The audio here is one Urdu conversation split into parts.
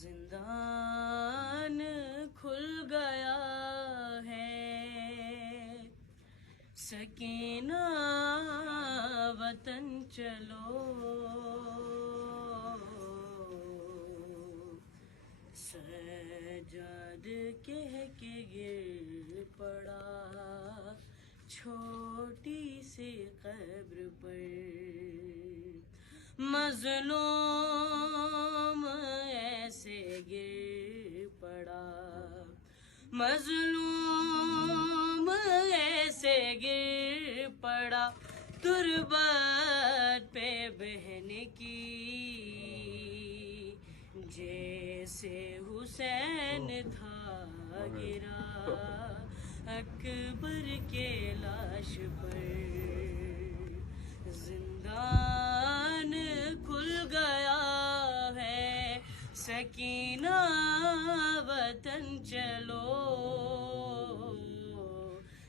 زندان کھل گیا ہے، سکینہ وطن چلو، سجاد کہہ کے گر پڑا چھوٹی سی قبر پر، مظلوم ایسے گر پڑا، مظلوم ایسے گر پڑا، تربت پہ بہن کی، جیسے حسین تھا گرا اکبر کے لاش پر، زندان کھل گیا ہے، سکینہ وطن چلو،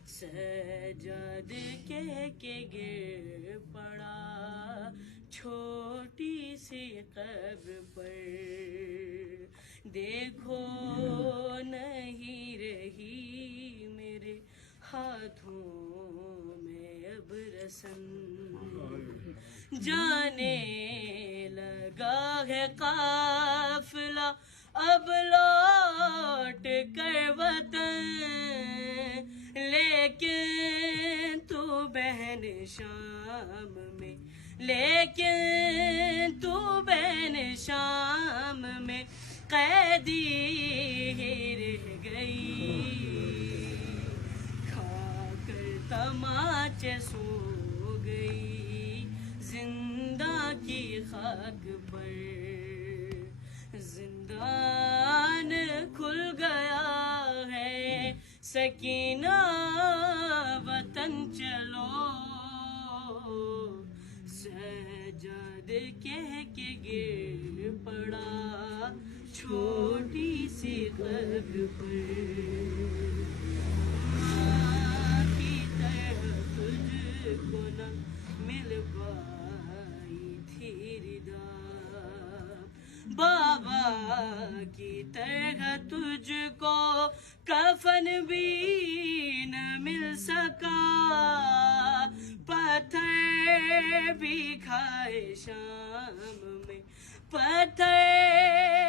سجاد کہہ کے گر پڑا چھوٹی سی قبر پر، دیکھو نہیں رہی میرے ہاتھوں میں اب رسن، جانے لگا ہے قافلہ اب لوٹ کر وطن، لیکن تو بہن شام میں، لیکن تو بہن شام میں قیدی ہی رہ گئی، کھا کر تماچے سو گئی زندہ کی خاک پر، زندان کھل گیا ہے، سکینہ وطن چلو، سجاد کہہ کے گر پڑا چھوٹی سی قبر پر، ماں کی طرح تجھ کو نہ مل پائی تھی ردا، بابا کی طرح تجھ کو کفن بھی نہ مل سکا، پتھر بھی کھائے شام میں، پتھر